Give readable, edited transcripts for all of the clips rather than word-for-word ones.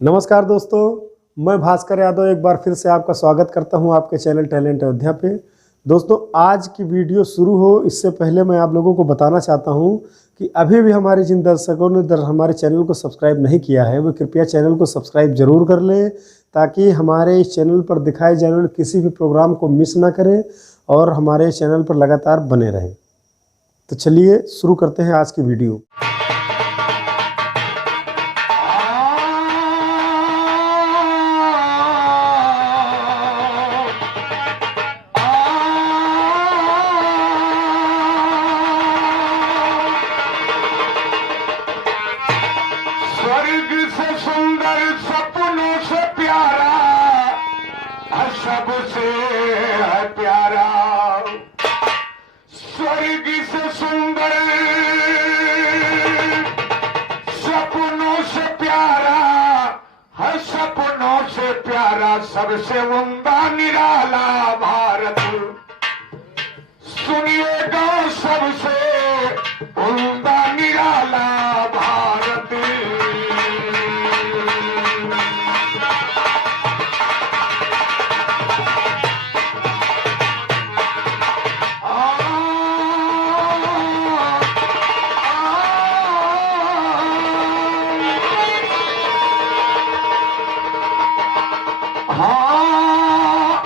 नमस्कार दोस्तों, मैं भास्कर यादव एक बार फिर से आपका स्वागत करता हूं आपके चैनल टैलेंट अयोध्या पे। दोस्तों, आज की वीडियो शुरू हो इससे पहले मैं आप लोगों को बताना चाहता हूं कि अभी भी हमारे जिन दर्शकों ने हमारे चैनल को सब्सक्राइब नहीं किया है वो कृपया चैनल को सब्सक्राइब जरूर कर लें, ताकि हमारे इस चैनल पर दिखाए जाने वाले किसी भी प्रोग्राम को मिस ना करें और हमारे चैनल पर लगातार बने रहें। तो चलिए शुरू करते हैं आज की वीडियो। स्वर्ग से सुंदर सपनों से प्यारा सबसे है प्यारा। स्वर्ग से सुंदर सपनों से प्यारा हर सपनों से प्यारा सबसे उम्दा निराला भारत। सुनिएगा सबसे उम्दा निराला भारत। हाँ,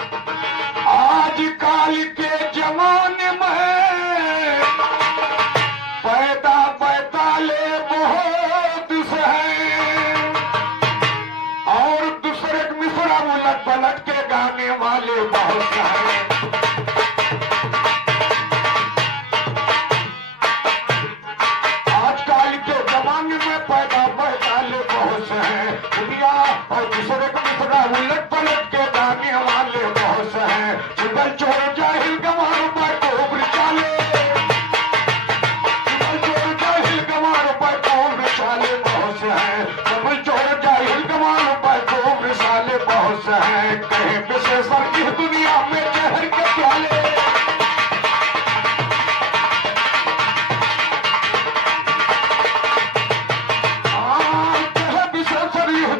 आजकल के जमाने में पैदा पैताले बहुत से हैं और दूसरे मिसरा उलट पलट के गाने वाले बहुत हैं। आजकल के जमाने में पैदा पैताले बहुत से हैं दुनिया और दूसरे को मिसरा उलट पलट के गाने वाले बहुत से हैं। चुगल चोर जाहिल गंवार पर कोबरी चाले, चुगल चोर जाहिल गंवार पर कोबरी चाले बहुत से हैं। चुगल चोर जाहिल गंवार पर कोबरी चाले बहुत से हैं। कहीं विशेषण इस दुनिया में जहर के प्याले,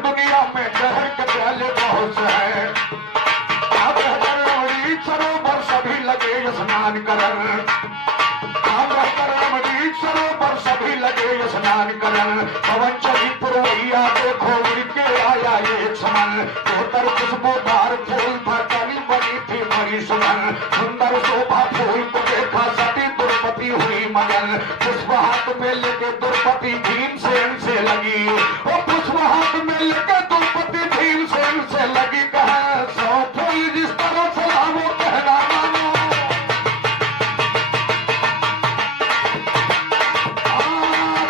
दुनिया में जहर के प्याले बहुत से हैं। सरोवर सभी लगे स्नान करन, सरोवर सभी लगे स्नान करन। पवन चली पुरवैया देखो उनके आया एक समन। तोतर खुशबूदार फूल फटनी बनी थी मरी सुमन। सुंदर शोभा फूल को देखा सती द्रौपदी हुई मगन। पुष्प हाथ में लेके द्रौपदी भीमसेन से लगी, वो पुष्प हाथ में लेके द्रौपदी भीमसेन से लगी। कहा सौ फूल जिस तरह से वो कहना मानो,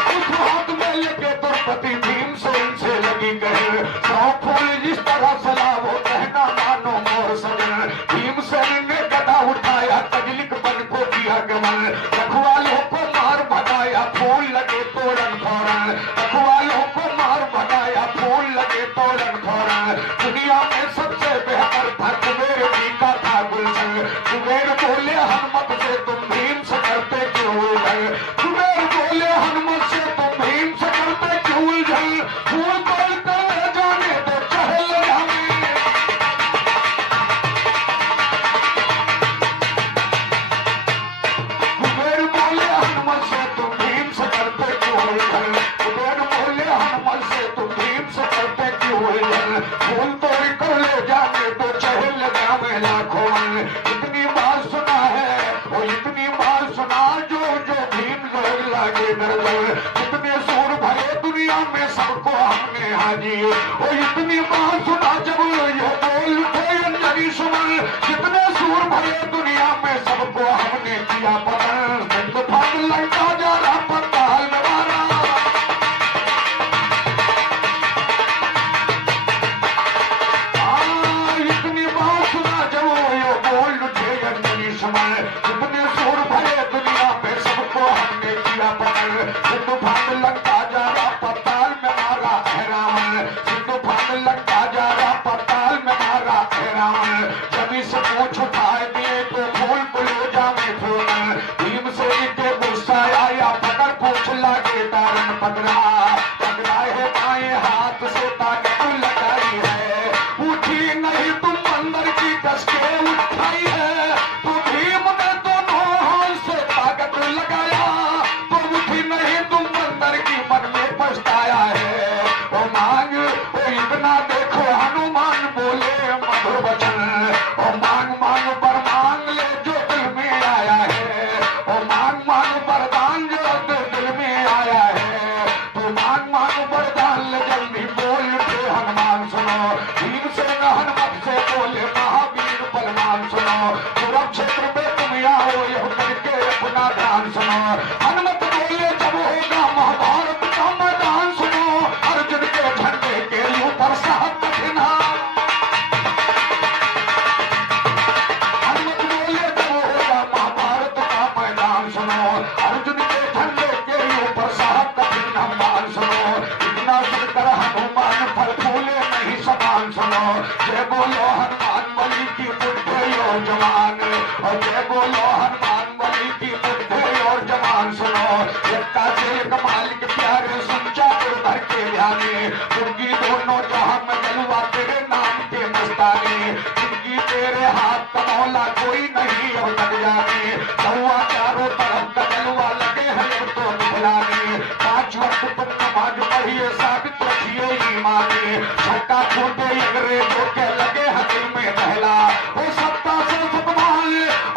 पुष्प हाथ में लेके द्रौपदी भीमसेन से लगी। कहे सौ फूल जिस तरह सला वो कहना मानो मोर सजन। भीमसेन ने गदा उठाया तजलिक बन को किया गमन। रखवालों को मार भगाया फूल लगे तोड़न फौरन। रखवालों को मार भगाया फूल लगे तोड़न फौरन। दुनिया में सबसे बेहतर था कुबेर जी का था गुलशन। कुबेर बोले हनुमत से तुम भीम से करते क्यों उलझन। कुबेर बोले हनुमत से तुम भीम से करते क्यों उलझन। फूल तोड़ कर जाने दो चहल हमें। कुबेर बोले हनुमत से तुम भीम से करते क्यों उलझन। कुबेर बोले हनुमत से तुम भीम से करते क्यों उलझन। फूल तोड़ कर ले जाने दो चहल में लाखों मन। इतनी बात सुना है वो इतनी बात सुना जो भीम लोग लागे नरवर। इतने सूर भरे दुनिया में सबको हमने हाजी। वो इतनी बात सुना जब ये बोल उठे अंजनी सुमन। कितने सूर भरे दुनिया में सबको हमने किया पतन। सिंध भाग लंका जा रहा पताल में मारा। इतनी बात सुना जब ये बोल उठे अंजनी सुमन। कितने सूर भरे दुनिया में सबको हमने किया पतन। सिंध भाग लंका जा रहा पताल में मारा है रावण। सिंध भाग लंका जा रहा पताल में मारा है रावण। जब से पूछ उठाए दिए तो फूल से ताकत लगाई है, उठी नहीं तुम बंदर की कस के उठाई है, तो भीम ने दोनों हाथ से ताकत लगाया, तो उठी नहीं तुम बंदर की मन में पछताया है। ओ मांग ओ इतना देखो हनुमान बोले मधुर वचन, ओ मांग मांग पर मांग ले जो दिल में आया है, ओ मांग मांग वरदान जो दिल में आया है, तो मांग मांग वरदान ले जल्दी बोल उठे हनुमान सुनो, भीम से हनुमत से बोले महावीर बलवान सुनो, पूरब क्षेत्र में तुम आओ यह करके अपना ध्यान सुनो, हनुमत बोले जब होगा महाभारत का मैदान सुनो, अर्जुन के झंडे के ऊपर साहब कठिना, हनुमत बोले जब होगा महाभारत का मैदान सुनो, अर्जुन के झंडे के ऊपर साहब कठिन हनुमान सुनो, इतना सुनकर हनुमान फल फूले नहीं समान सुनो, जय बोलो हनुमान बलि की बुद्धि और जवान, और जय बोलो हनुमान बलि की बुद्धि और जवान सुनो, एकता से एक मालिक प्यारे संचा धर के ध्याने, उनकी दोनों जहां में जलवा तेरे नाम के मस्ताने, जिनकी तेरे हाथ का मौला कोई नहीं अब तक जाने, चौवा चारों तरफ का जलवा लगे हैं अब तो निभलाने, 5 वक्त तुम नमाज पढ़िए साबित रखिए ईमाने, छक्का छोटे अंग्रेजों के लगे हैं दिल में बहला, वो सत्ता से सतमान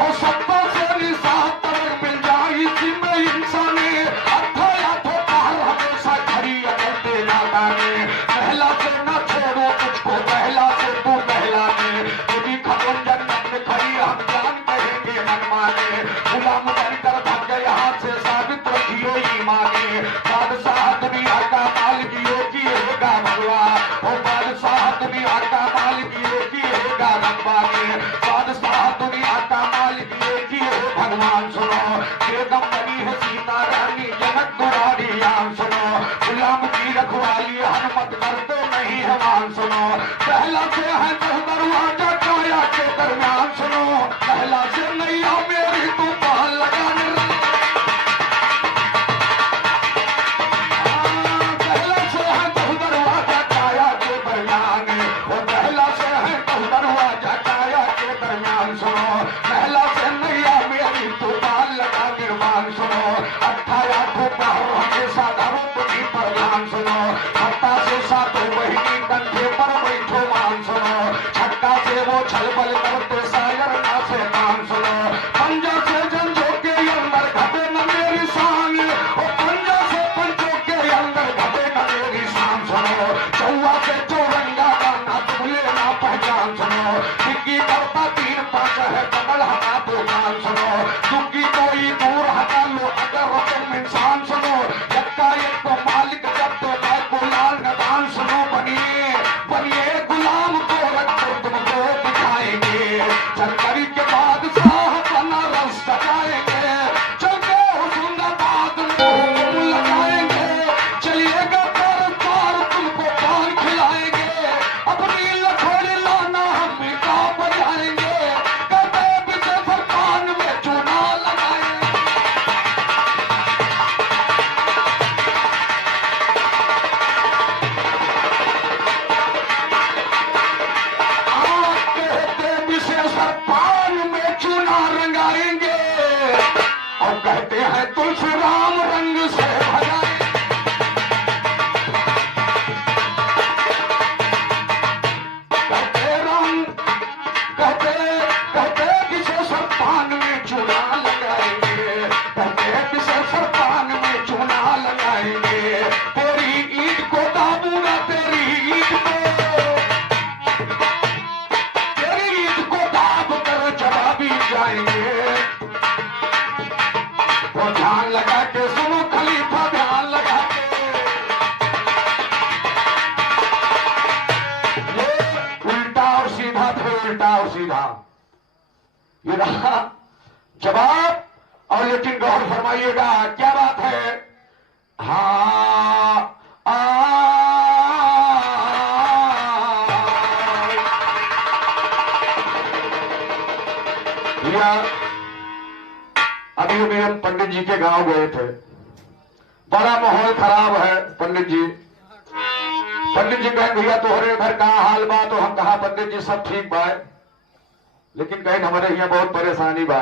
और सत्ता से निसात मिल जाए इसी में इंसाने, अथा याथों पार हमेशा खड़ी अकलते नादाने, पहला से न छोड़ो तुझको पहला से तू पहला ने, तुझी खतम जन्नत में खड़ी हम जान कहेंगे मनमाने, गुलाम बनकर भाग गए हाथ से साबित रखिए ईमाने, बादशाह दुनिया का मालिक योगी होगा भगवान, ओ बादशाह दुनिया का मालिक योगी होगा रंगवाने, बादशाह दुनिया का मालिक योगी हो भगवान सुनो, बेगम बनी है सीता रानी जनक दुरारी यान सुनो, गुलाम की रखवाली हनुमत करते नहीं है मान सुनो, पहला से है दरवाजा काया के दरमियान सुनो, पहला से नैया मेरी तू पाल लगाने, पहला से है दरवाजा काया के दरमियान, वो पहला से है दरवाजा काया के दरमियान सुनो, पहला से नैया मेरी तू पाल लगा निर्माण सुनो, 18 पहर हमेशा धर्म की प्रधान सुनो, छत्ता से सातों बहिनी कंधे पर बैठो मान सुनो, छक्का से वो छल बल करते सायर ना से मान सुनो, पंजा से जंजों के अंदर घटे न मेरी शान, और पंजा से पंचों के अंदर घटे न मेरी शान सुनो, चौवा से चौरंगा का ना तुमले ना पहचान सुनो, टिक्की करता 3-5 है पकड़ हटा तो कान सुनो, दुखी कोई दूर हटा लो अगर तुम इंसान सुनो, यक्का एक तो मालिक जब तो मैं गुलाल नदान सुनो, बनिए बनिए गुलाम को रख कर तुमको दिखाएंगे, जनवरी के बाद साह बना रस सजाएंगे, चलते हुजूराबाद में हुक्म लगाएंगे, चलिएगा पर पार तुमको पान खिलाएंगे, अपनी लखोड़ी लाना हम का बजाएंगे, कहते विजय सरकार में चूना लगाएंगे। पान में चूना रंगाएंगे और कहते हैं तुलसी राम रंग से भगाएंगे, कहते रंग कहते विशेषर पान में चूना लगाएंगे, कहते विशेषर पान में चूना लगाएंगे, तेरी ईद को दाबूंगा तेरी ईद को दाब कर जवाबी जाएंगे, वो ध्यान लगा के सुनो खलीफा ध्यान लगा के, ये उल्टा और सीधा थे उल्टा और सीधा, ये रहा जवाब, और लेकिन गौर फरमाइएगा क्या बात है, हाँ अभी अभी हम पंडित जी के गांव गए थे, बड़ा माहौल खराब है पंडित जी, पंडित जी कहे भैया तोहरे घर का हाल बा, तो हम कहा पंडित जी सब ठीक बा, लेकिन कहीं हमारे यहाँ बहुत परेशानी बा।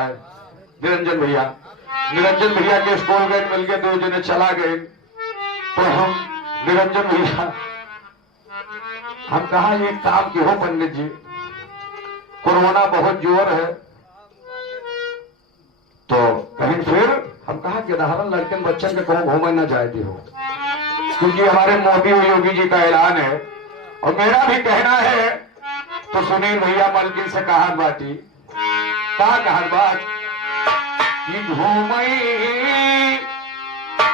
निरंजन भैया के स्कूल गए, मिल के 2 जने चला गए, तो हम निरंजन भैया हम कहा ये काम की हो पंडित जी, कोरोना बहुत जोर है, तो कहीं फिर हम कहा कि नहरन लड़कन बच्चन के कहूं घूमने न जाए हो, क्योंकि हमारे मोदी और योगी जी का ऐलान है और मेरा भी कहना है। तो सुनील भैया मलकिन से कहा बाटी कहा बात कि घूमई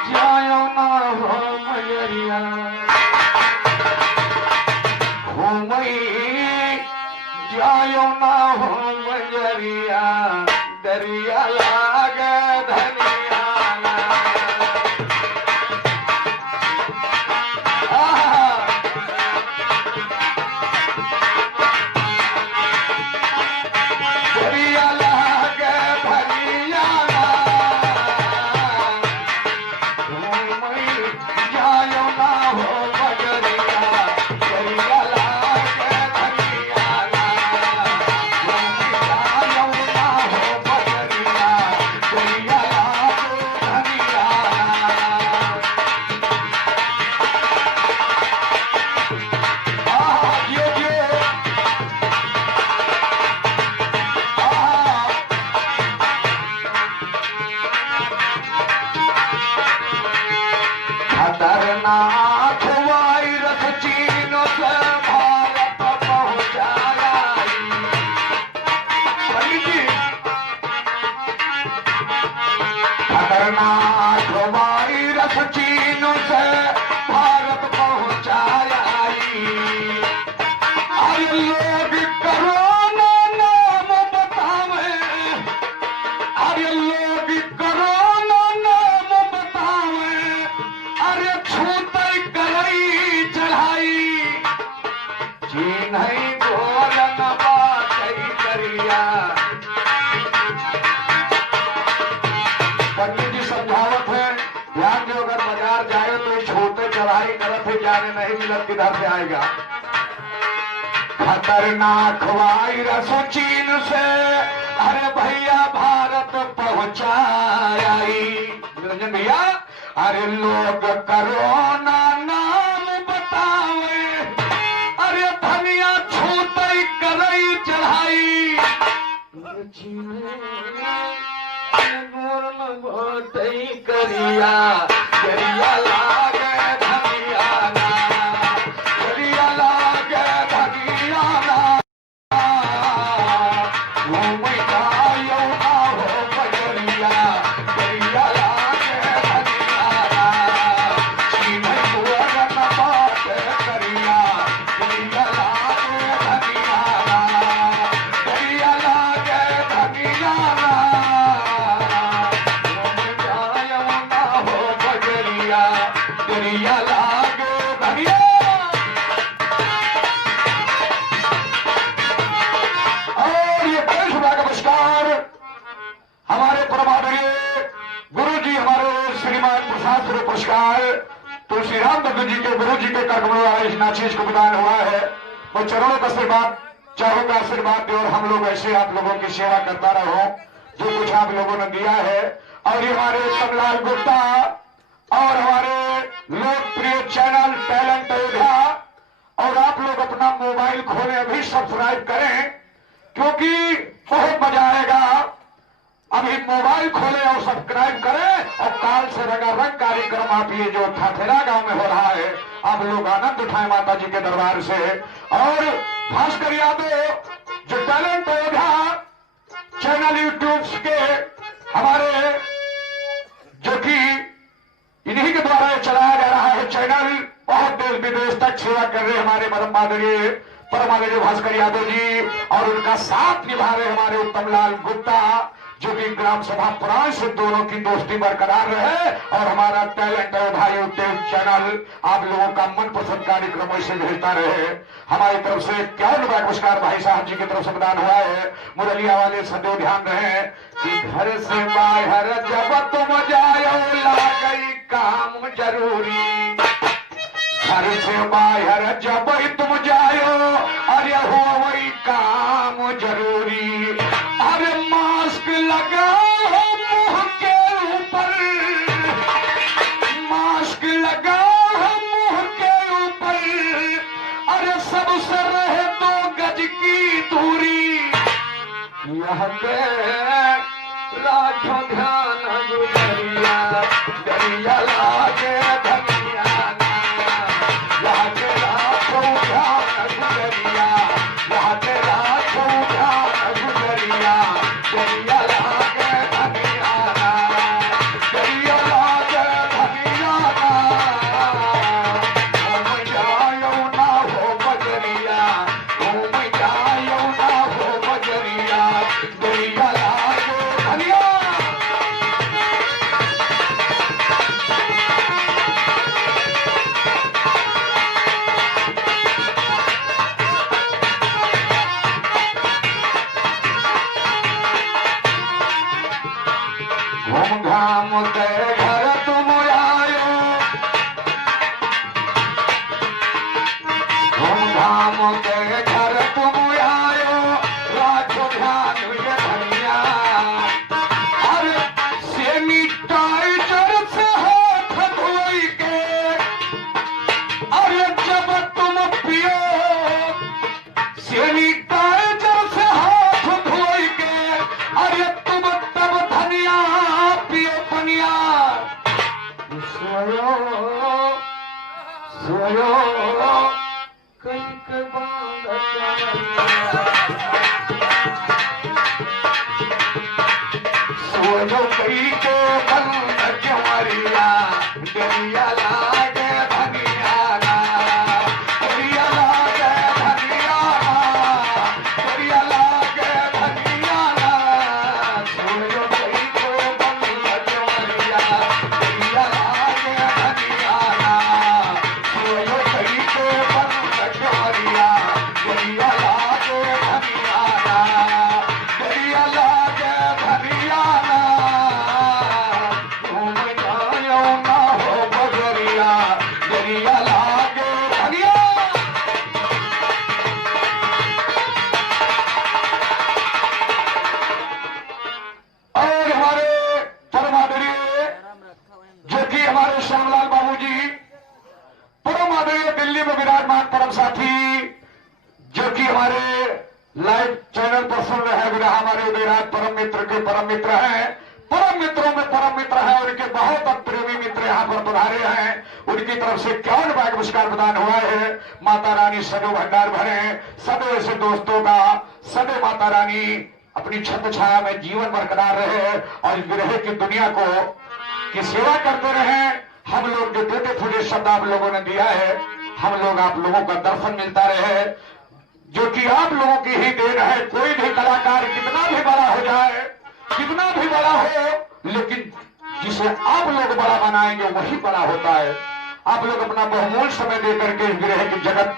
जायो ना हो मयरिया, घूमई जायो ना हो मयरिया, दरिया लागे धनिया खतरनाक वायरस चीन से भारत पहुंचाया। खतरनाक वायरस चीन से भारत पहुंचाया। अरे लोग कोरोना नाम बतावे, अरे लोग कोरोना नाम बतावे, अरे छूते करई चढ़ाई, चीन है गोरन बातई करिया। पंडित जी समझावत है, ध्यान जो अगर बाजार जाए तो छूते चढ़ाई गलत है, जाने नहीं मिलत किधर से आएगा। खतरनाक वायरस चीन से अरे भैया भारत पहुंचाया। निरंजन भैया अरे लोग कोरोना नाम बतावे, अरे धनिया छूतई करई चढ़ाई, भोटई करिया, करिया लागे धनिया ना, करिया लागे धनिया ना, घूमई जायो ना हो बजरिया, करिया लागे धनिया ना, चीनई गोरन बात करिया, करिया लागे धनिया ना, करिया लागे धनिया ना, घूमई जायो ना हो बजरिया, करिया लागे धनिया। और ये देश का नमस्कार हमारे परमादरणीय गुरु जी, हमारे श्रीमान प्रसाद स्वरूप पुरस्कार तुलसीराम दत्त जी के गुरु जी के कर्मों वाले इस नाचीज को प्रदान हुआ है। वो चरणों का आशीर्वाद, चारों का आशीर्वाद दे और हम लोग ऐसे आप लोगों की सेवा करता रहो जो कुछ आप लोगों ने दिया है। और ये हमारे कमलाल गुप्ता और हमारे लोकप्रिय चैनल टैलेंट अयोध्या, और आप लोग अपना मोबाइल खोले अभी सब्सक्राइब करें, क्योंकि बहुत मजा आएगा। अभी मोबाइल खोले और सब्सक्राइब करें, और काल से रंगारंग कार्यक्रम आप ये जो थाथेरा गांव में हो रहा है, आप लोग आनंद उठाए माता जी के दरबार से। और भास्कर यादव जो टैलेंट अयोध्या चैनल यूट्यूब के हमारे, जो कि इन्हीं के द्वारा चलाया जा रहा है चैनल, बहुत देश विदेश तक सेवा कर रहे हमारे परमादरणीय भास्कर यादव जी, और उनका साथ निभा रहे हमारे उत्तम लाल गुप्ता, जो कि ग्राम सभा पुराण से दोनों की दोस्ती बरकरार रहे। और हमारा टैलेंट अयोध्या यूट्यूब चैनल आप लोगों का मनपसंद कार्यक्रम ऐसे भेजता रहे। हमारी तरफ से 51 रुपया पुरस्कार भाई साहब जी की तरफ से प्रदान हुआ है। मुरलिया वाले सदैव ध्यान रहे कि घर से बाहर जब तुम जाओ ला गई काम जरूरी, घर से बाहर जब तुम जायो, अरे हो वही काम जरूरी। अरे मास्क लगाओ मुंह के ऊपर, मास्क लगाओ मुंह के ऊपर, अरे सबसे रहे 2 गज की दूरी। यह के राखो ध्यान गुजरिया, दरिया लागे धनिया ना, लागे राखो ध्यान गुजरिया, लागे राखो ध्यान गुजरिया, दरिया लागे धनिया ना, दरिया लागे धनिया ना। घूम जायो ना हो बजरिया, घूम जायो ना हो बजरिया, दरिया लागे धनिया। घूम घाम के घर तुम आयो, घूम घाम के घर तुम आयो, राखो ध्यान ये धनिया। अरे सैनिटाइजर से हाथ धोई के, अरे जब तुम पियो, सैनिटाइजर से हाथ धोई के, अरे तुम तब धनिया पियो पनिया। सोयो सोयो कई के बांध सोयो कई के बंद क्यों दरिया लागे धनिया ना, दरिया लागे धनिया ना, दरिया लागे धनिया ना। सोयो कई के बंद क्यों दरिया लागे धनिया ना, सोयो कई के बंद क्यों दरिया लागे धनिया ना, दरिया लागे धनिया ना। घूम जायो ना हो बजरिया, दरिया लागे धनिया। और हमारे परम आदरणीय जो कि हमारे श्यामलाल बाबू जी, परम आदरणीय दिल्ली में विराजमान परम साथी, जो कि हमारे लाइव चैनल पर सुन रहे हैं, विरा हमारे उदयराज परम मित्र के परम मित्र हैं, परम मित्रों में परम मित्र हैं, उनके बहुत प्रेमी मित्र यहाँ पर पधारे हैं। उनकी तरफ से 51 बार पुरस्कार प्रदान हुआ है। माता रानी सदैव भंडार भरे, सदैव ऐसे दोस्तों का, सदैव माता रानी अपनी छत्र छाया में जीवन बरकरार रहे और इस विरह की दुनिया को की सेवा करते रहे। हम लोग जो टूटे फूटे शब्द आप लोगों ने दिया है, हम लोग आप लोगों का दर्शन मिलता रहे, जो कि आप लोगों की ही देन है। कोई भी कलाकार कितना भी बड़ा हो जाए, कितना भी बड़ा हो, लेकिन जिसे आप लोग बड़ा बनाएंगे वही बड़ा होता है। आप लोग अपना बहुमूल्य समय दे करके इस विरह की जगत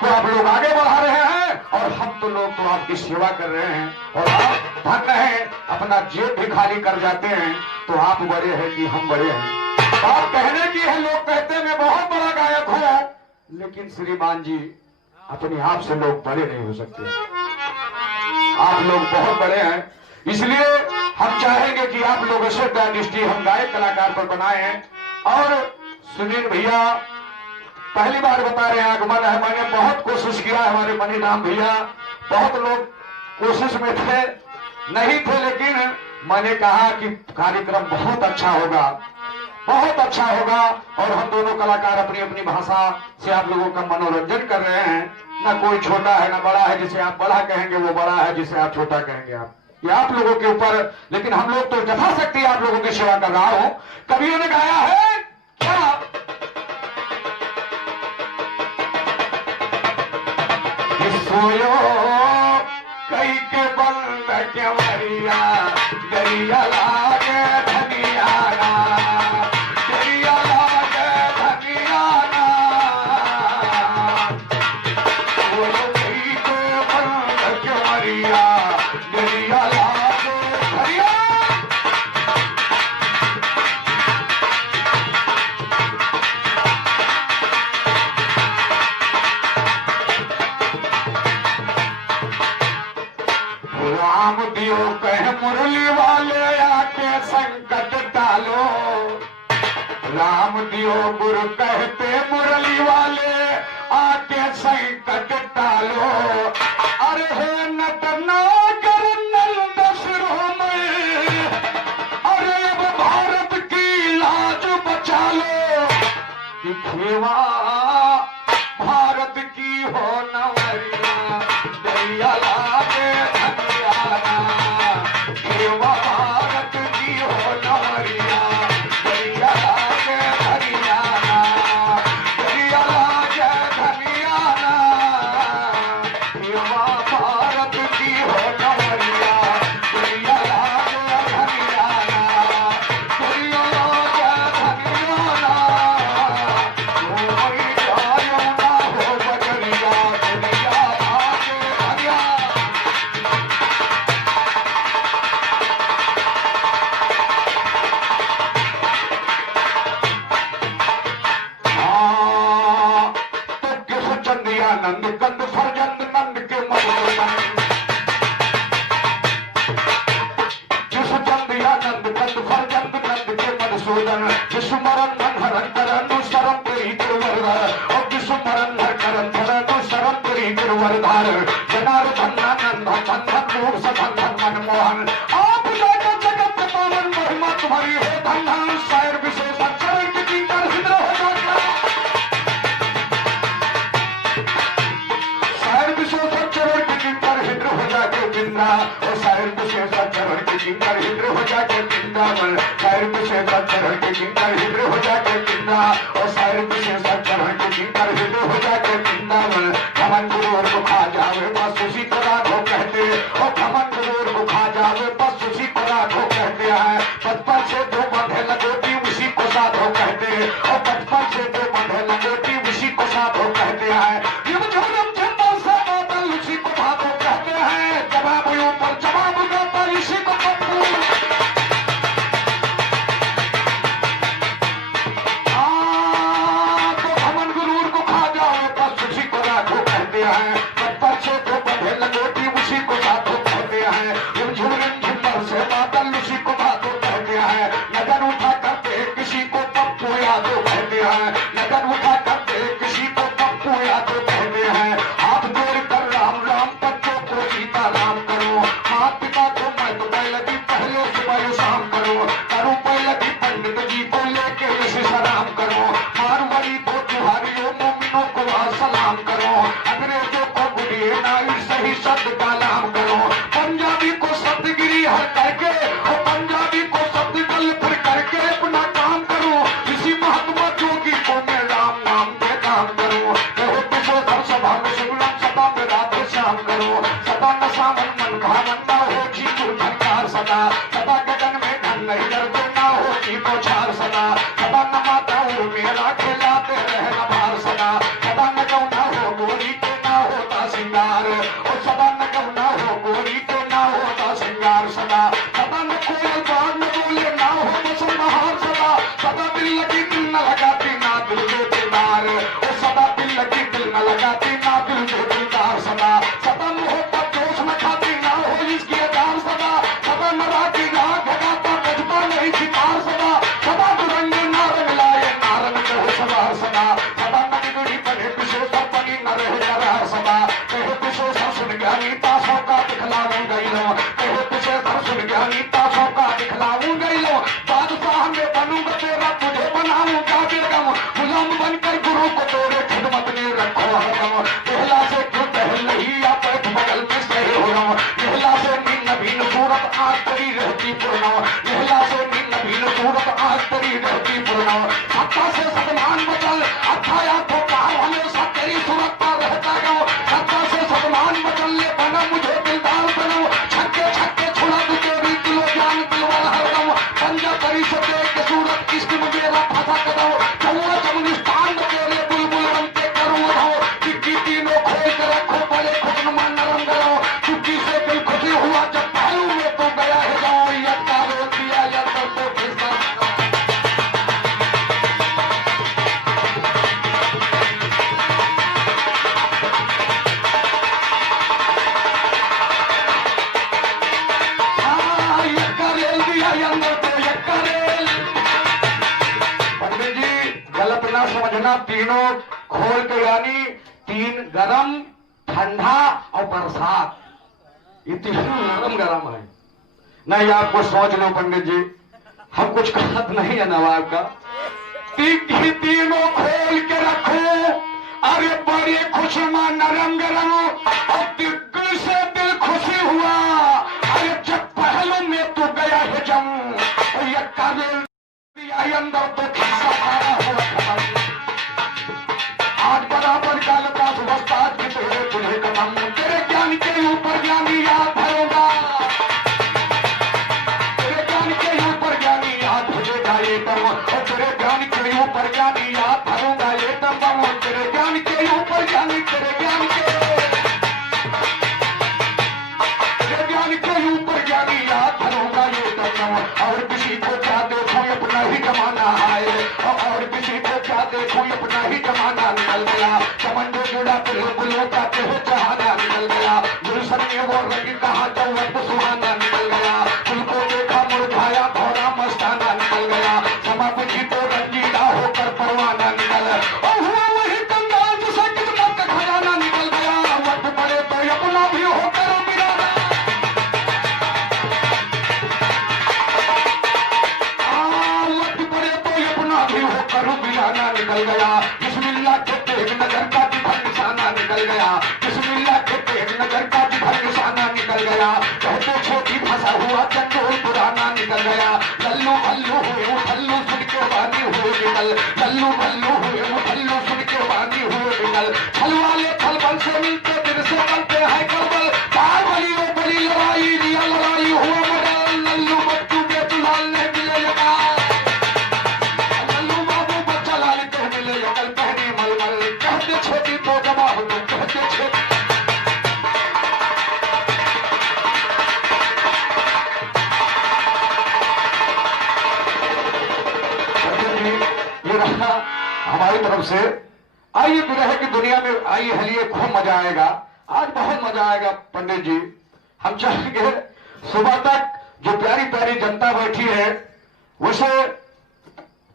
को आप लोग आगे बढ़ा रहे हैं और हम तो लोग तो आपकी सेवा कर रहे हैं। और आप धन्य हैं, अपना जेब भी खाली कर जाते हैं तो आप बड़े हैं कि हम बड़े हैं। बात कहने की है, लोग कहते हैं मैं बहुत बड़ा गायक हूं, लेकिन श्रीमान जी अपने आप से लोग बड़े नहीं हो सकते। आप लोग बहुत बड़े हैं, इसलिए हम चाहेंगे कि आप लोग ऐसे दृष्टि हम गायक कलाकार पर बनाए हैं। और सुनील भैया पहली बार बता रहे हैं आगमन है, मैंने बहुत कोशिश किया, हमारे मनी राम भैया बहुत लोग कोशिश में थे, नहीं थे, लेकिन मैंने कहा कि कार्यक्रम बहुत अच्छा होगा, बहुत अच्छा होगा। और हम दोनों कलाकार अपनी अपनी भाषा से आप लोगों का मनोरंजन कर रहे हैं। ना कोई छोटा है ना बड़ा है, जिसे आप बड़ा कहेंगे वो बड़ा है, जिसे आप छोटा कहेंगे आप, ये आप लोगों के ऊपर। लेकिन हम लोग तो यथाशक्ति आप लोगों की सेवा कर रहा हूं। कवियों ने गाया है क्या, सोयो कई के बंद के मरिया, दरिया लागे धनिया ना, दरिया लागे धनिया ना। सोयो कई के बंद के मरिया, दरिया लागे धनिया। कहे मुरली वाले आके संकट टालो। राम दियो गुरु कहते मुरली वाले आके संकट टालो। अरे हे नटनागर नंद शिरोमणि, अरे अब भारत की लाज बचा लो। कि खेवा भारत की हो नवरिया, दैया लागे धनियाना। खेवा भारत की हो नवरिया, दैया लागे धनियाना। दैया लागे धनियाना। खेवा भारत की हो नवरिया, दैया लागे धनियाना। दैया लागे धनियाना। कोई जायो ना हो बजरिया, दैया लागे धनिया। तो किस चंदिया नंद कंद फरजंद नंद के मधुसूदन। जिस चंदिया नंद कंद फरजंद नंद के मधुसूदन। जिस मरण मन हरण करनु शरम तेरी गिरवरधार। और जिस मरण हर करन धरनु शरम तेरी गिरवरधार। जनार्दन नंद धन धन रूप सधन धन मनमोहन। आप जाकर जगत पावन महिमा तुम्हारी है धन धन। शायर विशेषण चरण की किंकर हृदय हो जाता। शायर विशेषण चरण की किंकर हृदय हो जाके बिंदा। और शायर विशेषण चरण की किंकर हृदय हो जाके वृंदावन। शायर विशेषण चरण की किंकर हृदय हो जाके बिंदा। और शायर विशेषण चरण की किंकर हृदय हो जाके वृंदावन। घमंड गुरूर को खा जावे बस उसी को राघो कहते। और घमंड गुरूर को खा जावे बस उसी को राघो कहते हैं। बचपन से दो बंधे लगोटी उसी को साधो कहते। और बचपन से दो बंधे लगोटी उसी को साधो कहते हैं। युग झुगम चंदन से बादल उसी को भागो कहते हैं। जवाब ऊपर जवाब गाता इसी को पप्पू। तो घमंड गुरूर को खा जाओ बस उसी को राघो कहते हैं। बचपन से दो बंधे लगोटी उसी को साधो कहते हैं। युग झुगम झुम्बर से बादल उसी को भागो कहते हैं। नजर उठा करते किसी को पप्पू यादव कहते हैं। नजर उठा करते किसी को पप्पू यादव कहते हैं। हाथ जोड़ कर राम राम बच्चों को सीता राम करो। माँ पिता को मैं तो पहले पहले सुबह शाम करो। करूँ पहले पंडित जी को लेके इसे सलाम करो। मारवाड़ी को जुहारियों मोमिनों को सलाम करो। अंग्रेजों को गुड़िए नाई सही शब्द का नाम करो। पंजाबी को शब्दगिरी हर करके और पंजाबी को शब्द गल फिर करके अपना काम करो। इसी महात्मा जोगी को मैं राम नाम के काम करो। कहो तुझे हर सभा में शुभलम सदा में राधे श्याम करो। सदा न सावन मन घावन ना हो जी दुर्घटकार सदा। सदा गगन में धन नहीं डरते ना हो जी बौछार सदा। सदा न माता और मेरा खिलाते रहे न भार सदा। सदा न गौना हो गोरी के ना होता सिंगार। और सदा न गौना हो गोरी के ना होता सिंगार सदा। सदा न कोयल बाग न बोले ना हो मौसम बहार सदा। सदा दिल लगी दिल न लगाती ना दिल के दिलदार। और सदा दिल लगी दिल न लगाती ना दिल के दिलदार सदा। सदा मोहब्बत जोश न खाती ना हो इसकी अदार सदा। सदा न राती राग भगाता बजता नहीं सितार सदा। सदा दुरंग नारंग लाए नारंग कहो सवार सदा। सदा न बिगड़ी बने पिछे सब बनी न रहे करार सदा। कहे पिछे सब सुन ज्ञानी ताशों का दिखलाऊं गई लो। कहे पिछे सब सुन ज्ञानी ताशों का दिखलाऊं गई लो। बादशाह में बनूंगा तेरा तुझे बनाऊंगा बेगम। गुलाम बनकर गुरु को तोड़े खिदमत में रखो हरदम। पहला से क्यों पहल नहीं या पैठ बगल में सही हो रहा। पहला से नीन नवीन सूरत आज तेरी रहती पूर्ण। पहला से नीन नवीन सूरत आज तेरी रहती पूर्ण। सत्ता से सदमान बदल अठाया तो कहा हमेशा तेरी सूरत पर रहता गो। सत्ता से सदमान बदल ले बना मुझे दिलदार बनो। छक्के छक्के छुड़ा तू तेरी दिलो जान दिलवाल हरदम। पंजा करी से देख के सूरत इश्क में मेरा फंसा करो। चौवा चमुनिस्तान में तेरे बुलबुल रंगते करूँ रहो। टिक्की तीनों खोल के रखो बड़े खुशनुमा नरम करो। चुप्पी से दिल खुशी हुआ जब पहलू में तो गया है जाओ यत्ता रोती तीनों खोल के, यानी 3 गरम, ठंडा और बरसात, ये तीनों नरम गरम है। नहीं आपको सोच लो पंडित जी, हम कुछ कहत नहीं है नवाब का। तीनों खोल के रखो, अरे बड़े खुश मां नरम गरम, और दिल से दिल खुशी हुआ, अरे जब पहलू में तू गया है जम, और ये काबिल अंदर तो खिस्सा खाया हुआ खत्म। आज बराबर का लबास वस्ताद की तेरे तुझे कदम, तेरे ज्ञान के ऊपर ज्ञानी याद भरोगा, तेरे ज्ञान के ऊपर ज्ञानी याद भुजेगा ये दम, और तेरे ज्ञान के ऊपर ज्ञानी याद भरूंगा ये दम, तेरे ज्ञान के ऊपर ज्ञानी, तेरे ज्ञान के ऊपर ज्ञानी याद भरूंगा ये दम। और किसी को क्या देखूं अपना ही जमाना आए, और किसी को क्या देखूं अपना ही जमाना निकल गया, समंदर जुड़ा बुलों का जहाना निकल गया, गुलशन में वो रंग कहा जब वक्त सुहाना निकल गया, फूल को देखा मुरझाया भौरा मस्ताना निकल गया, समा बुझी तो रंजीदा होकर परवाना निकल, और हुआ वही कंगाल जिसे किस्मत का खजाना निकल गया, वक्त पड़े तो अपना भी होकर मिलाना, वक्त पड़े तो अपना भी होकर मिलाना निकल गया। बिस्मिल्लाह कहते एक नजर का जिधर निशाना निकल गया, बिस्मिल्लाह कहते एक नजर का जिधर निशाना निकल गया, कहते छोटी भाषा हुआ चंडोल पुराना निकल गया, लल्लू भल्लू हुए उठल्लू सुन के बानी हुए निकल, लल्लू भल्लू हुए उठल्लू सुन के बानी हुए निकल, छल वाले छल बल से मिलते दिल से बनते हैं कलबल, बार बली ओ बड़ी लड़ाई रिया लड़ाई हुआ मडल, लल्लू बच्चू के तुलाल ने मिले लगा, लल्लू बाबू बच्चा लाल के मिले यकल पहनी मलमल, कहते छोटी तो जवाब तुम कहते छोटी, हमारी तरफ से। आइए विरह की दुनिया में आइए हलिए, खूब मजा आएगा, आज बहुत मजा आएगा पंडित जी। हम चाहेंगे सुबह तक जो प्यारी प्यारी जनता बैठी है, उसे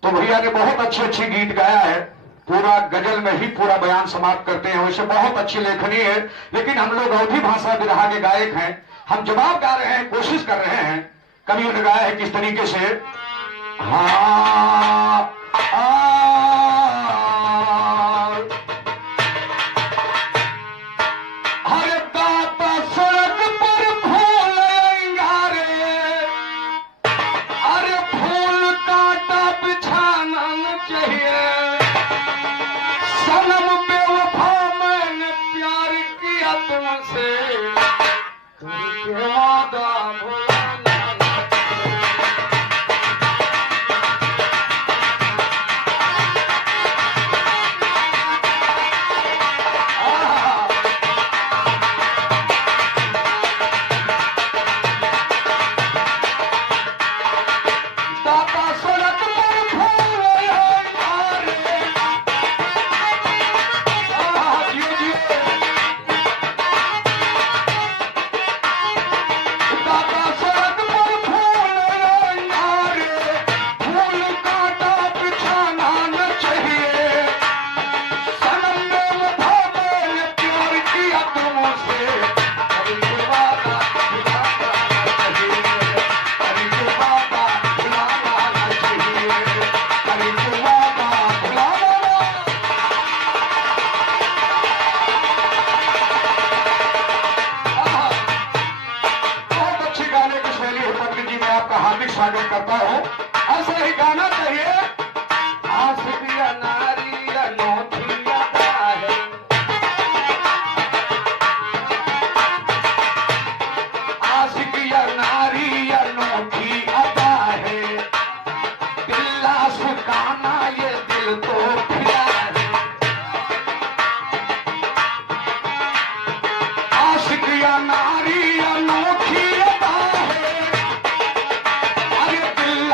तो भैया ने बहुत अच्छे गीत गाया है, पूरा गजल में ही पूरा बयान समाप्त करते हैं, वैसे बहुत अच्छी लेखनी है, लेकिन हम लोग अवधी भाषा विरहा के गायक हैं, हम जवाब गा रहे हैं, कोशिश कर रहे हैं। कभी उन्होंने गाया है किस तरीके से, हाँ हरे दाता सड़क पर फूल अंगारे, अरे फूल काटा बिछाना न चाहिए, सनम बेवफा मैंने प्यार किया तुमसे, करके वादा भुलाना न चाहिए। दाता सड़क पर फूल अंगारे, दाता सड़क पर फूल अंगारे, फूल काटा बिछाना न चाहिए, सनम बेवफा मैंने प्यार किया तुमसे, करके वादा भुलाना न चाहिए, करके वादा भुलाना न चाहिए, करके वादा भुलाना। बहुत अच्छी गाने की शैली है पंडित जी, मैं आपका हार्दिक स्वागत करता हूँ, ऐसे ही गाना चाहिए। आशिकिया नारी अनोखी अदा है, आशिकिया नारी अनोखी अदा है, दिल सुखाना ये दिल तो फिदा है, आशिकिया नारी अनोखी अदा है, अरे दिल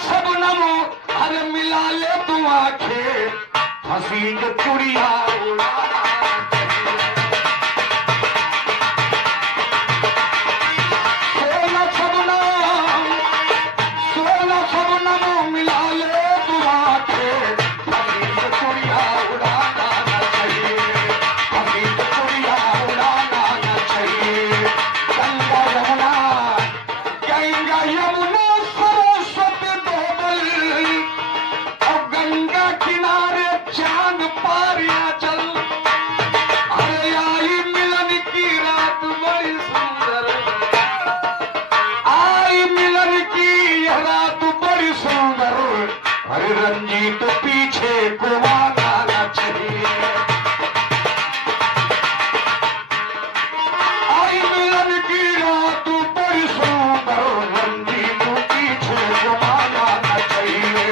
शबनम अरे मिला ले तू आंखें हंसी के चुड़िया उड़ा रंजीत पीछे घुमाना न चाहिए आई मिलन की रात बड़ी सुंदर रंजीत पीछे घुमाना न चाहिए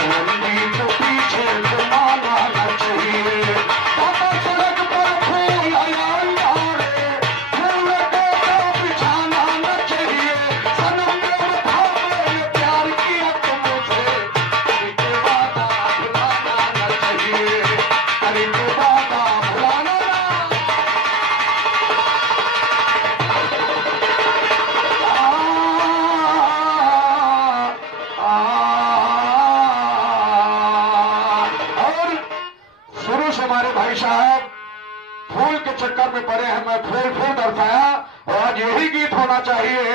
रंजीत पीछे घुमाना न चाहिए बाबा सड़क पर फूल आया यारे फूल को बिछाना न चाहिए सनम ने वफा में प्यार किया तुमसे हमारे भाई साहब फूल के चक्कर में पड़े हैं मैं फूल फूल दर्शाया और आज यही गीत होना चाहिए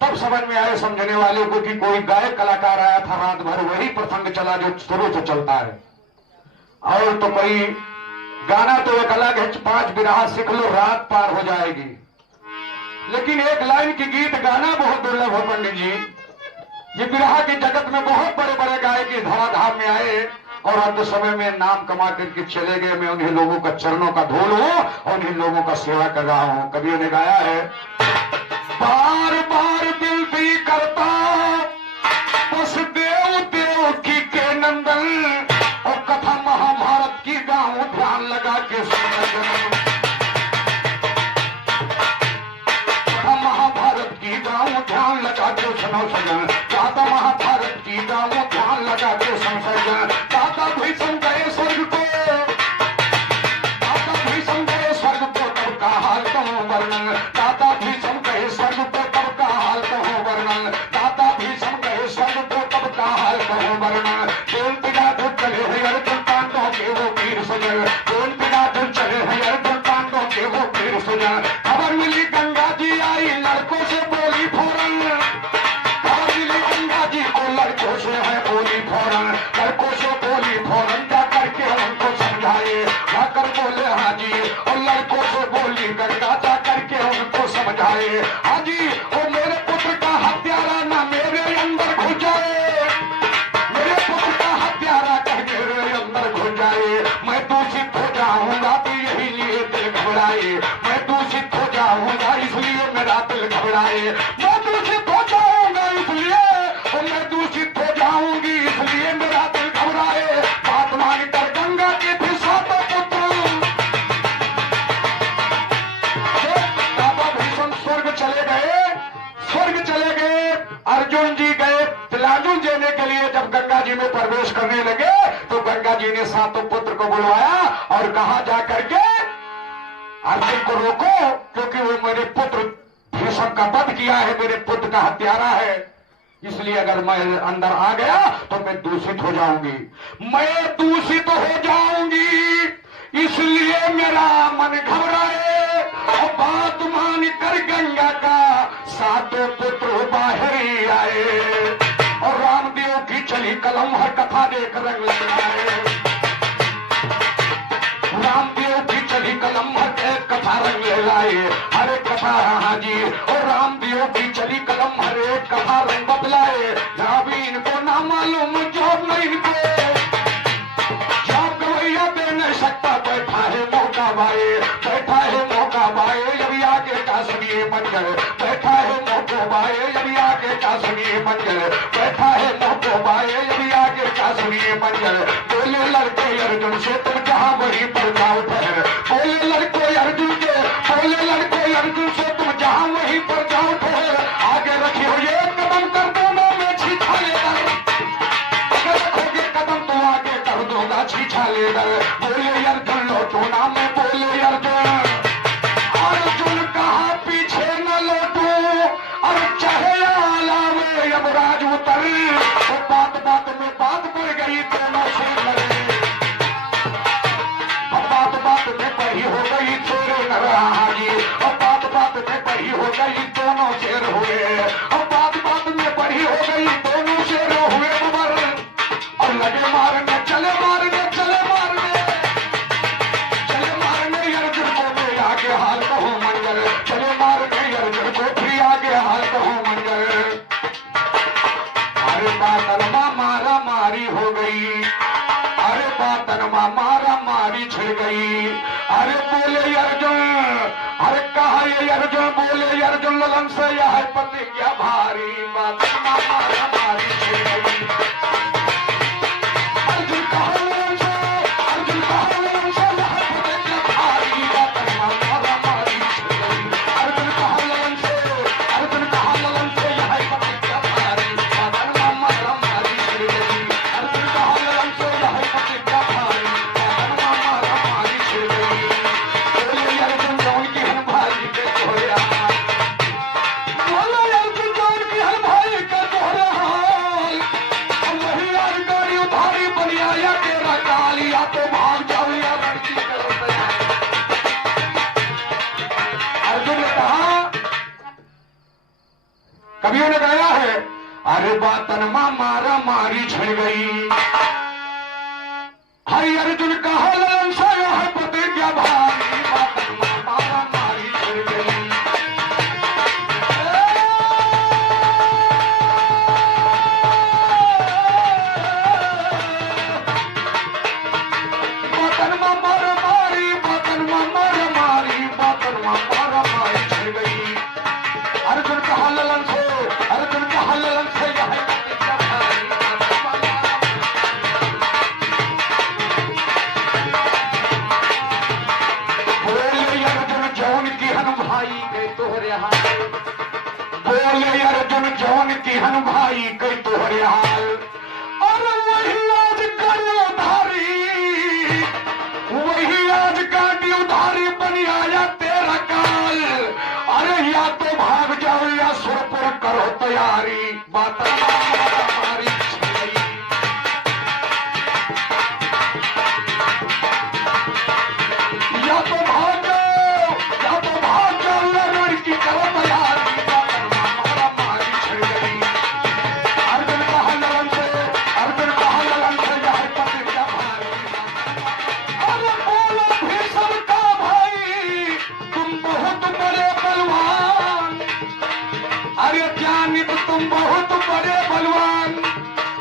तब समझ में आए समझने वाले को कि कोई गायक कलाकार आया था रात भर वही प्रसंग चला जो शुरू से चलता है और तो कोई गाना तो एक अलग है 5 बिरहा सीख लो रात पार हो जाएगी लेकिन एक लाइन की गीत गाना बहुत दुर्लभ हो पंडित जी ये बिरहा के जगत में बहुत बड़े बड़े गायक धराधाम में आए और अंत समय में नाम कमा करके चले गए मैं उन्हीं लोगों का चरणों का धूल हूं और उन्हीं लोगों का सेवा कर रहा हूं कवियों ने गाया है बार बार विनती करता बस देव देव की के नंदन और कथा महाभारत की गाऊं ध्यान लगा के कथा महाभारत की गाऊं ध्यान लगा के सुनो सजन चाहता महाभारत की गाऊं ध्यान लगा के सुन सजन दादा भीषम गए स्वर्ग को दादा भीषम गए स्वर्ग को तब का हाल कहूं वर्णन दादा भीषम गए स्वर्ग को तब का हाल कहूं वर्णन दादा भीषम गए स्वर्ग को तब का हाल कहूं वर्णन कौन पिता दूर चले हैं अर्जुन पांडवों के वो वीर सुजन कौन पिता दूर चले हैं अर्जुन पांडवों के वो वीर सुजन खबर मिली गंगा जी आई लड़कों से बोली फौरन खबर मिली गंगा जी को लड़कों से है बोली फौरन लड़कों से बोली फौरन जा करके उनको समझाए जाकर बोले हाजी और लड़कों से बोली गंगा जा करके उनको समझाए हाजी वो मेरे पुत्र का हत्यारा ना मेरे अंदर घुस जाए मेरे पुत्र का हत्यारा कह मेरे अंदर घुस जाए मैं दूषित हो जाऊंगा तो यही लिए दिल घबराए मैं दूषित हो जाऊंगा इसलिए मेरा दिल घबराए मैं दूषित हो जाऊंगा इसलिए और मैं दूषित हो जाऊंगी इसलिए मेरा दिल घबराए बात मान कर गंगा के फिर सातों पुत्र बाबा भीषण स्वर्ग चले गए अर्जुन जी गए तिलांजलि देने के लिए जब गंगा जी में प्रवेश करने लगे तो गंगा जी ने सातों पुत्र को बुलवाया और कहा जा करके अर्जुन को रोको क्योंकि वो मेरे पुत्र भीष्म का वध किया है मेरे पुत्र का हत्यारा है इसलिए अगर मैं अंदर आ गया तो मैं दूषित हो जाऊंगी मैं दूषित हो जाऊंगी इसलिए मेरा मन घबराए और बात मान कर गंगा का सातों पुत्र बाहर ही आए और रामदेव की चली कलम हर कथा देख रंग लगाए रामदेव की चली कलम हर कथा रंग लाए हरे कथा हाजी और रामदेव की चली कलम हर एक कथा रंग बदलाए जहाँ भी इनको ना मालूम जॉब नहीं इनको जॉब गवैया दे नहीं सकता बैठा है मौका बाए जब आगे का सुनिए मंजर बैठा है मौको बाए जब आगे का सुनिए मंजर बैठा है मौको बाए जब आगे का सुनिए मंजर बोले लड़के अर्जुन से तुम जहाँ वहीं पर जाओ ठहर बोले लड़के अर्जुन के बोले लड़के अर्जुन से तुम जहाँ वहीं पर जाओ ठहर आगे रखी हो ये कदम कर दोनों में छिछा लेगा जब राज उतरी तो बात बात में बात बढ़ गई, दोनों से लड़े। अब बात बात में बड़ी हो गई छोरे नरहाजी, अब बात बात में बड़ी हो गई दोनों शेर हुए। अब बात बात में बड़ी हो गई दोनों शेर हुए उमर, और लगे मारने चले मारने चले मारने चले मारने अर्जुन को भी आगे हाल कहूँ मंगल, चले मारने अर्जुन को भी आगे हाल कहूँ मंगल। अरे बातनमा मारा मारी हो गई, अरे बातनमा मारा मारी छिड़ गई। अरे बोले अर्जुन, अरे कहा ये अर्जुन, बोले अर्जुन ललन से यह है प्रतिज्ञा भारी, बातनमा मारा मारी छिड़ गई। अर्जुन कहा ललन से, अर्जुन कहा ललन से यह है प्रतिज्ञा भारी, बातनमा मारा मारी छिड़ गई। अर्जुन कहा ललन से, अर्जुन कहा ललन से यह है प्रतिज्ञा भारी, बातनमा मारा मारी छिड़ गई। अर्जुन कहा ललन से यह है प्रतिज्ञा भारी, बातनमा मारा मारी छिड़ गई। बोले अर्जुन जौन की हन भाई के तोहरे हाल, बोले अर्जुन जौन की हन भाई के तोहरे हाल। अब वही आज गाड़ी उधारी बनी आया तेरा काल, या तो भाग जाओ या लड़की करो तैयार। अर्जुन ने कहा, कवियों ने गाया है, अरे बातनमा मारा मारी छिड़ गई। हरि अर्जुन कहा ललन से यह है प्रतिज्ञा भारी, बातनमा मारा मारी छिड़ गई। बातनमा मारा मारी, बातनमा मारा मारी, बातनमा मारा मारी छिड़ गई। अर्जुन कहा ललन से, अर्जुन कहा ललन से यह है प्रतिज्ञा भारी, बातनमा मारा बोले अर्जुन जौन की हन भाई के तोहरे हाल, बोले अर्जुन जौन की हन भाई के तोहरे हाल। और वही आज गाड़ी उधारी, वही आज गाड़ी उधारी बनी आया तेरा काल। अरे या तो भाग जाओ या सुरपुर करो तैयारी, बातनमा मारा मारी छिड़ गई। या तो भाग जाओ, या तो भाग जाओ या लड़की करो तैयारी, बातनमा मारा मारी छिड़ गई। अर्जुन कहा ललन से, अर्जुन कहा ललन से यह है प्रतिज्ञा भारी। अरे बोलो भीष्म का भाई तुम बहुत बड़े बलवान, अरे ज्ञानित तुम बहुत बड़े बलवान।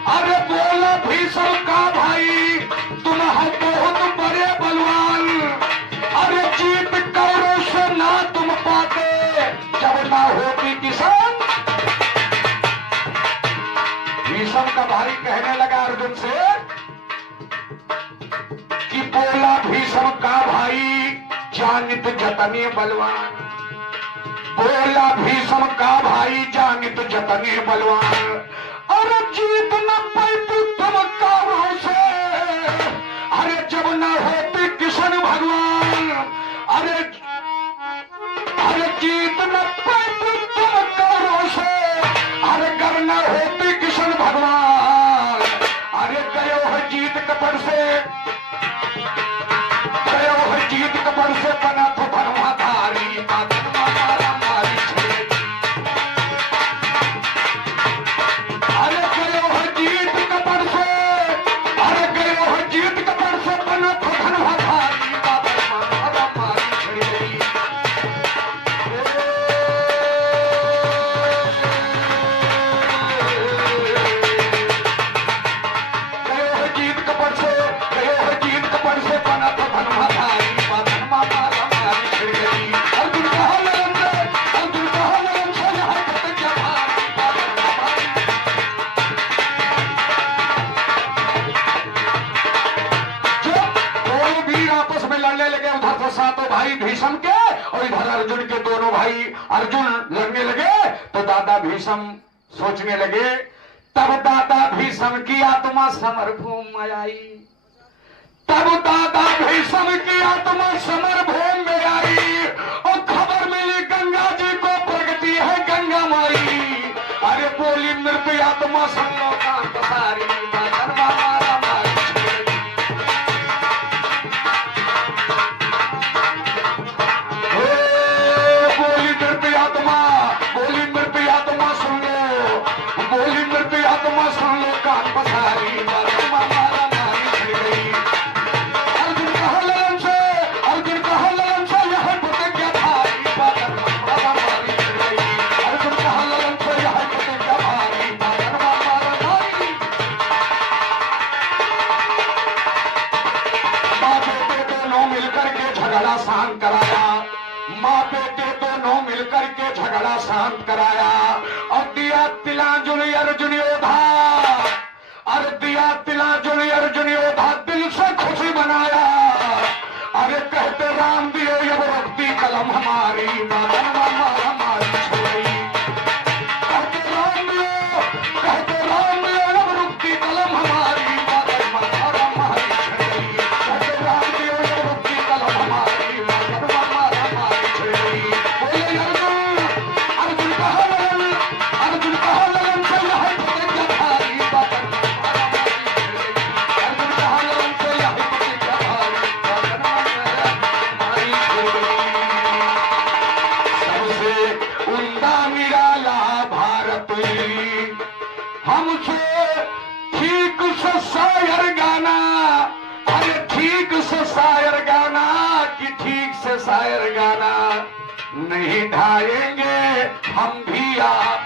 अरे बोलो भीष्म का भाई तुम हो बहुत बड़े बलवान। अरे जीत कौरव से ना तुम पाते जब ना होती किसान। भीष्म का भाई कहने लगा अर्जुन से कि बोला भीष्म का भाई जानित जतने बलवान, बोला भीष्म का भाई जानित जतने बलवान। अरे जीत न पाती तुम कौरव से, अरे जब न होती किशन भगवान। अरे अरे जीत न पाती तुम कौरव से, अरे गर न होती किशन भगवान। अरे गयो है जीत कपड़ से, गयो है जीत कपड़ से बना तो धर्माधारी, बातनमा मारा मारी छिड़ गई। अरे गयो है जीत कपड़ से, अरे गयो है जीत कपड़ से बना तो धर्माधारी, बातनमा मारा मारी छिड़ गई। गयो है जीत कपड़ से, गयो है जीत कपड़ से बना तो धर्माधारी, बातनमा मारा मारी छिड़ गई। अर्जुन कहा ललन से, अर्जुन कहा ललन से यह है प्रतिज्ञा भारी, बातनमा मारी। जब दोनों वीर आपस में लड़ने लगे, उधर से सातों भाई भीष्म के और इधर अर्जुन के दोनों भाई अर्जुन लड़ने लगे, तो दादा भीष्म सोचने लगे। तब दादा भीष्म की आत्मा समर भूमि में आई, तब दादा भीष्म की आत्मा समर भूमि में आई और खबर मिली गंगा जी को प्रगति है गंगा माई। अरे बोली मृत्यु आत्मा सुन लो कान पसारी बादल मारा मारी छेड़ी। बोली मृत्यु आत्मा, बोली मृत्यु आत्मा सुन लो, बोली मृत्यु आत्मा सुन लो कान पसारी बादल मारा मारी छेड़ी। अर्जुन कहा लगन से, अर्जुन कहा लगन से यह प्रतिज्ञा भारी बादल मारा मारी छेड़ी। अर्जुन कहा लगन से यह प्रतिज्ञा भारी बादल मारा मारी। माँ बेटे दोनों मिलकर के झगड़ा शांत कराया, माँ बेटे दोनों मिलकर के झगड़ा शांत कराया और दिया तिलांजलि अर्जुन योधा, अरे दिया तिलांजलि अर्जुन योधा दिल से खुशी बनाया। अरे कहते राम दियो अब रखती कलम हमारी बादल हमारी छोड़ी। कहते राम दियो अब रुकती कलम हमारी बादल हमारी छोड़ी। कहते राम दियो अब रुकती कलम हमारी बादल हमारी छोड़ी। बोले अर्जुन कहा लगन, अर्जुन कहा लगन से यह प्रतिज्ञा भारी बादल अर्जुन कहा लगन से यह प्रतिज्ञा भारी बादल हमारी छोड़ी। सबसे उम्दा निराला भारत हमसे ठीक से शायर गाना, अरे ठीक से शायर गाना कि ठीक से शायर गाना नहीं ढाएंगे हम भी आप